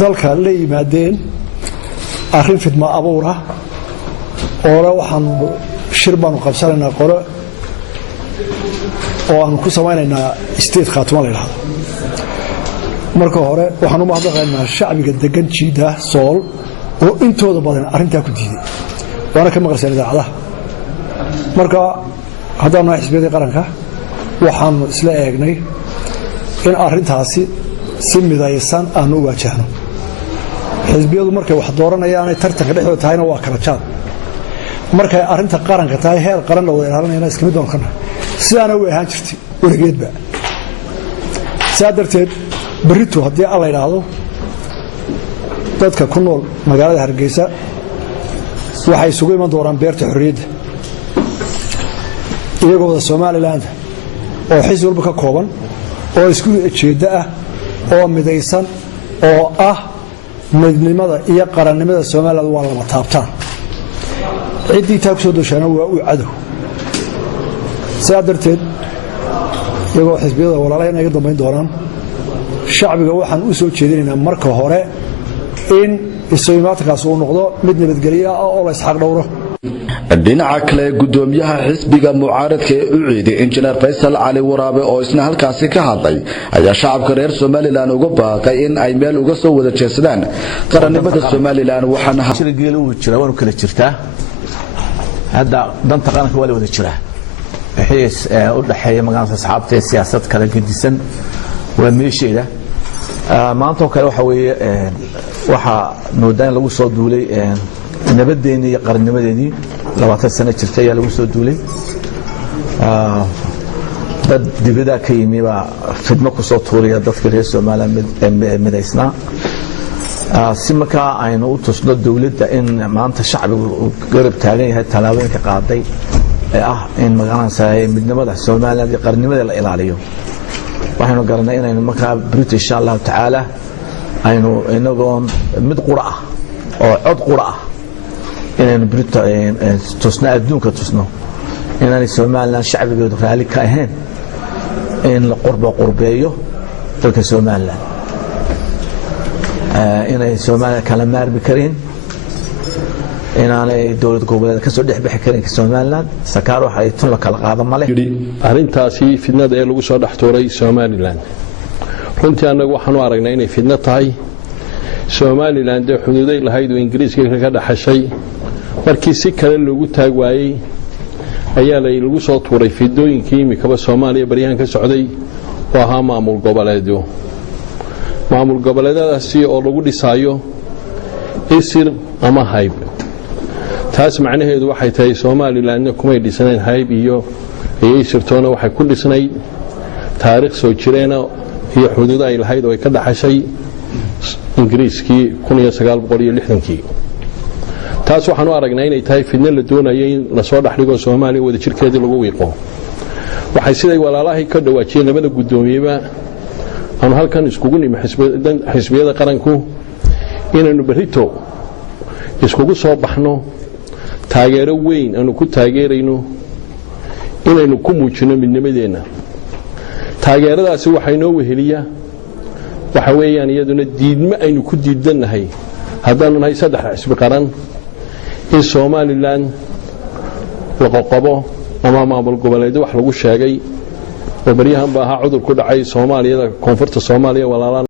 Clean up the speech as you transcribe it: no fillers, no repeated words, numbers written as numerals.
dalka la yimaadeen arrin fidma abuura oo waxaan shir baan qabsanaynaa qoro oo aan ku samaynaynaa state khaatuma leeyahay marka hore waxaan u mahadnaqaynaa shacbiga degan jiida sool oo intooda badan arrinta ku diiday waana ka maqalsan idaacadaha marka hadana xisbiyada qaranka waxaan isla eegnay in arrintaasi si midaysan aan u waajahno xisbiyadu markay wax dooranayaan ay tartanka dhexdooda tahayna waa kala jaad markay arrinta qaranka tahay heer qaran la wada ilaalinayna iska mid doonkan sidaana way ahaan jirtay warigeedba saadarteed barito hadii alla yiraahdo dadka ku nool magaalada Hargeysa waxay isugu iman doonaan beerta xorriyadda iyagoo Soomaaliland oo xisbi walba ka kooban oo isku jeeda ah oo midaysan oo ah midnimada iyo qarannimada Soomaaliland waa lama taabtaan cidii taag soo dooshana waa u cadow saadarteed iyagoo xisbiyada walaalayn ay dambeyn doonaan shacbiga waxaan u soo jeedinaynaa marka hore in islaamkaas uu noqdo mid nabadgelyo ah oo la isxaq dhowro dhinaca kale gudoomiyaha xisbiga mucaaradka ee u ciiday injineer Faysal Cali Waraabe oo isna halkaasi ka hadlay ayaa shacabka reer Soomaaliland uga baaqay in ay meel uga soo wada jeesadaan qarannimada Soomaaliland waxaana shirgeelu uu jira waan kala jirtaa hadda danta qaranka wali wada jira xiis u dhaxeeya magaalada asxaabta siyaasadda kala gedisan waa meesheeda maanta kale waxa weeye waxa moodaan lagu soo duulay nabadeena iyo qarannimadeedii 20 sano jirtay ayaa lagu soo duulay dad dibada ka yimid baa fidmo ku soo tuuraya dadka reer Soomaaliland midaysna si markaa aynu u tusno dawladda in maanta shacbigu garab taagan yahay talaabooyinka qaaday ee ah in magaalada midnimada Soomaaliland iyo qarannimada la ilaaliyo waxaanu garanay inaynu markaa British insha Allah taala aynu inagoon mid qura ah oo cod qura ah inaynu Britain tusna adduunka tusno inaan Soomaaliland shacbigeedu raali ka ahayn in la qurbeeyo dalka Soomaaliland inay Soomaaliland kala maarmi kareen inaanay dawlad goboleed ka soo dhexbixi karin Soomaaliland sakaar waxa ay tun la kala qaado male arrintaasi fidnada ee lagu soo dhaxtooray Soomaaliland runtii anagu waxaan u aragnaa inay fidna tahay Soomaaliland ee xuduuday lahayd oo Ingiriiska ka dhaxashay markii si kale loogu taag waayay ayaa lagu soo tuuray fidooyinkii imikaba Soomaaliya baryahan ka socday oo ahaa maamul goboleedyadaasi oo lagu dhisaayo isir ama hayb taas macnaheedu waxay tahay Soomaaliland kuma dhisnayn hayb iyo isirtoona waxay ku dhisnayd taariikh soo jireena iyo xuduud ay lahayd oo ay ka dhaxashay Ingiriiskii 1960kii taas waxaan u aragnaa inay tahay fidna la doonayay in la soo dhaxligo Soomaaliya wada jirkeedii lagu wiiqo waxay siday walaalahay ka dhawaajiyeen labada gudoomiyaba aan halkan iskugu nimid xisbiyada qaranku inaynu barito iskugu soo baxno taageero weyn aanu ku taageerayno inaynu ku muujino midnimadeena taageeradaasi waxay noo weheliyaa waxa weeyaan iyaduna diidma aynu ku diidanahay haddaanu nahay saddex xisbi qaran in Soomaaliland la qoqobo ama maamul goboleed wax lagu sheegay oo baryahan baa cudur ku dhacay Soomaaliyada koonfurta Soomaaliya walaalaan